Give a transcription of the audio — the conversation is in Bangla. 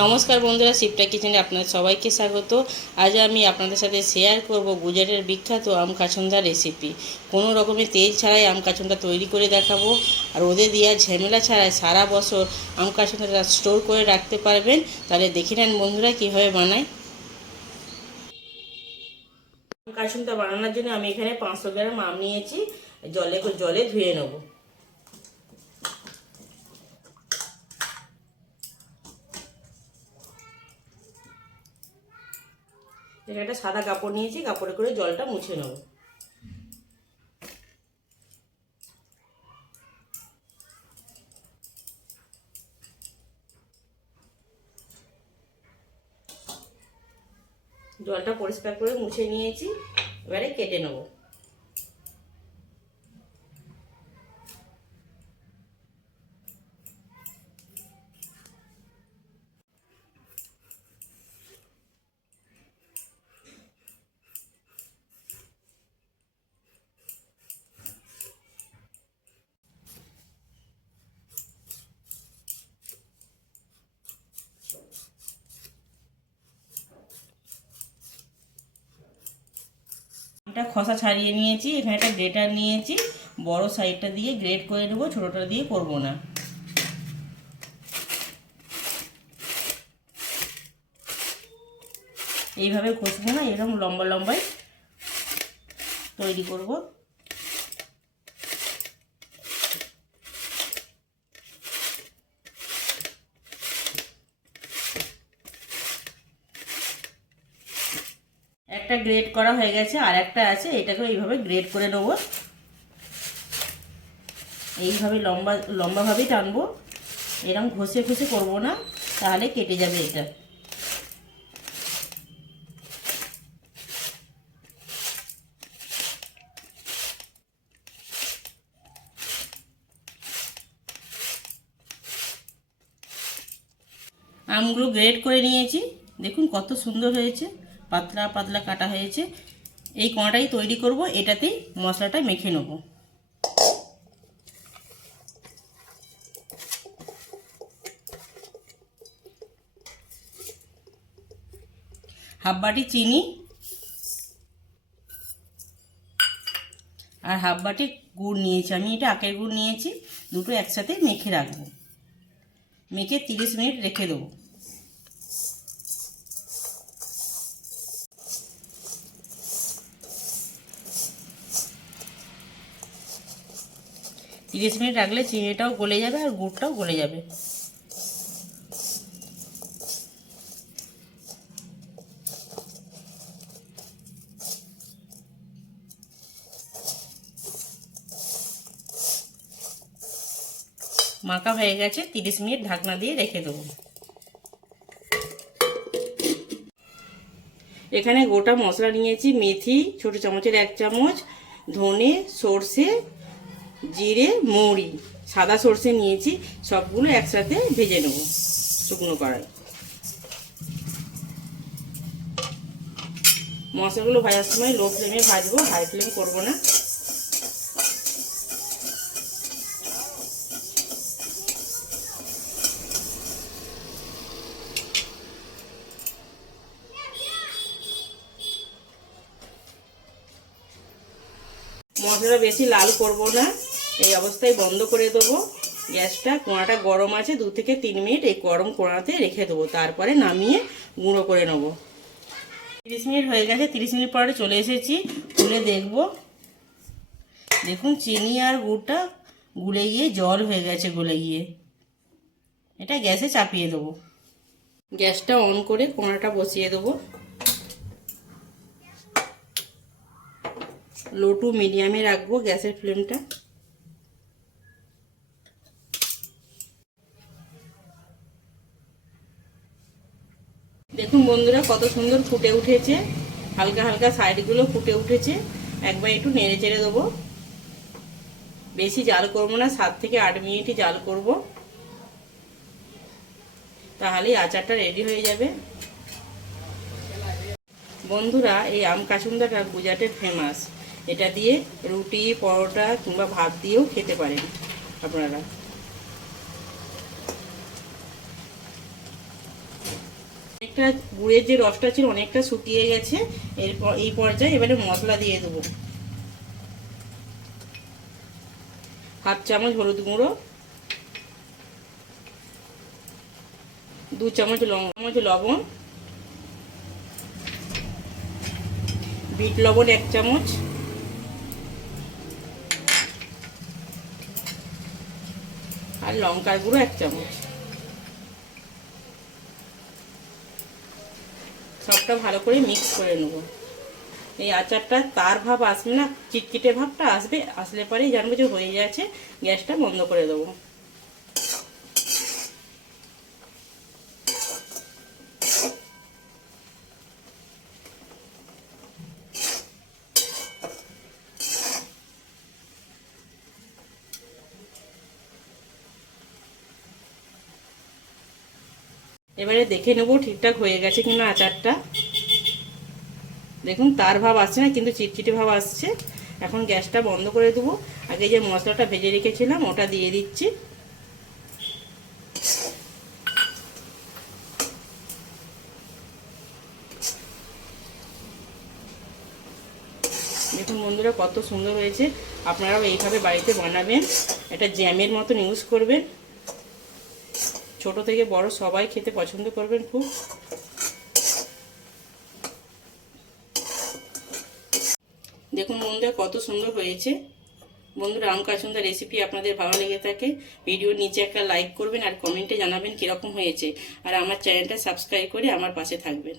নমস্কার বন্ধুরা, শিবটা কিচেনে আপনাদের সবাইকে স্বাগত। আজ আমি আপনাদের সাথে শেয়ার করব গুজরাটের বিখ্যাত আম কাচুন্দার রেসিপি। কোনো রকমের তেল ছাড়াই আম কাচুন্দা তৈরি করে দেখাবো। আর ওদের দেওয়া ঝামেলা ছাড়াই সারা বছর আম কাচুন্দাটা স্টোর করে রাখতে পারবেন। তাহলে দেখে নেন বন্ধুরা কীভাবে বানাই। আম কাচুন্দা বানানোর জন্য আমি এখানে 500 গ্রাম আম নিয়েছি। জলে ধুয়ে নেবো। একটা সাদা কাপড় নিয়েছি, কাপড়ে করে জলটা মুছে নেব। জলটা পরিষ্কার করে মুছে নিয়েছি, এবারে কেটে নেব। এটা খোসা ছাড়িয়ে নিয়েছি। এখানে একটা গ্রেটার নিয়েছি, বড় সাইডটা দিয়ে গ্রেট করে নেবো, ছোটটা দিয়ে করব না। এইভাবে ঘষবো না, এরকম লম্বা লম্বাই তৈরি করব। একটা গ্রেট করা হয়ে গেছে, আর একটা আছে, এটাকে এইভাবে গ্রেট করে নেব। এইভাবে লম্বা লম্বাভাবেই টানবো, এরকম ঘষে ঘষে করবো না, তাহলে কেটে যাবে এটা। আমগুলো গ্রেট করে নিয়েছি, দেখুন কত সুন্দর হয়েছে, পাতলা পাতলা কাটা হয়েছে। এই কোঁয়াটাই তৈরি করব, এটাতেই মশলাটা মেখে নেব। হাফ বাটি চিনি আর হাফ বাটি গুড় নিয়েছি, আমি এটা আখের গুড় নিয়েছি। দুটো একসাথে মেখে রাখবো, মেখে 30 মিনিট রেখে দেবো। তিরিশ মিনিট রাখলে চিনিটাও গলে যাবে আর গুড়টাও গলে যাবে। মাখা হয়ে গেছে, 30 মিনিট ঢাকনা দিয়ে রেখে দেবো। এখানে গোটা মশলা নিয়েছি, মেথি ছোট চামচের 1 চামচ, ধনে, সর্ষে, জিরে, মৌরি, সাদা সর্ষে নিয়েছি। সবগুলো একসাথে ভেজে নেব শুকনো কড়াই। মশলাগুলো ভাজার সময় লো ফ্লেমে ভাজবো, হাই ফ্লেম করবো না। মশলাটা বেশি লাল করব না, এই অবস্থায় বন্ধ করে দেবো গ্যাসটা। কোঁয়াটা গরম আছে, 2 থেকে 3 মিনিট এই গরম কোঁয়াতে রেখে দেবো, তারপরে নামিয়ে গুঁড়ো করে নেবো। 30 মিনিট হয়ে গেছে, 30 মিনিট পরে চলে এসেছি, খুলে দেখব। দেখুন চিনি আর গুড়টা গুলে গিয়ে জল হয়ে গেছে, গলে গিয়ে। এটা গ্যাসে চাপিয়ে দেবো। গ্যাসটা অন করে কোঁয়াটা বসিয়ে দেবো। লো টু মিডিয়ামে রাখবো গ্যাসের ফ্লেমটা। দেখুন বন্ধুরা কত সুন্দর ফুটে উঠেছে, হালকা হালকা সাইডগুলো ফুটে উঠেছে। একবার একটু নেড়ে চেড়ে দেবো। বেশি জাল করবো না, 7 থেকে 8 মিনিটই জাল করব, তাহলেই আচারটা রেডি হয়ে যাবে। বন্ধুরা এই আম কাচুন্দাটা গুজরাটের ফেমাস। এটা দিয়ে রুটি, পরোটা কিংবা ভাত দিয়েও খেতে পারেন আপনারা। অনেকটা গুড়ের যে রসটা ছিল অনেকটা শুকিয়ে গেছে। এরপর এই পর্যায়ে এবারে মশলা দিয়ে দেবো। হাফ চামচ হলুদ গুঁড়ো, 2 চামচ লবণ, বিট লবণ 1 চামচ, আর লঙ্কার গুঁড়ো 1 চামচ। সবটা ভালো করে মিক্স করে নেব। এই আচারটা তার ভাব আসবে না, চিটচিটে ভাবটা আসবে, আসলে পরেই জানবো যে হয়ে গেছে। গ্যাসটা বন্ধ করে দেবো। এবারে দেখে নেব ঠিকঠাক হয়ে গেছে কিনা আচারটা। দেখুন তার ভাব আসছে না, কিন্তু চিটচিটে ভাব আসছে। এখন গ্যাসটা বন্ধ করে দেবো। আগে যে মশলাটা ভেজে রেখেছিলাম ওটা দিয়ে দিচ্ছি। দেখুন বন্ধুরা কত সুন্দর হয়েছে। আপনারাও এইভাবে বাড়িতে বানাবেন। এটা জ্যামের মতন ইউজ করবেন। ছোট থেকে বড় সবাই খেতে পছন্দ করবেন খুব। দেখুন বন্ধুরা কত সুন্দর হয়েছে। বন্ধুরা আম কাসুন্দার রেসিপি আপনাদের ভালো লেগে থাকে ভিডিওর নিচে একটা লাইক করবেন আর কমেন্টে জানাবেন কীরকম হয়েছে। আর আমার চ্যানেলটা সাবস্ক্রাইব করে আমার পাশে থাকবেন।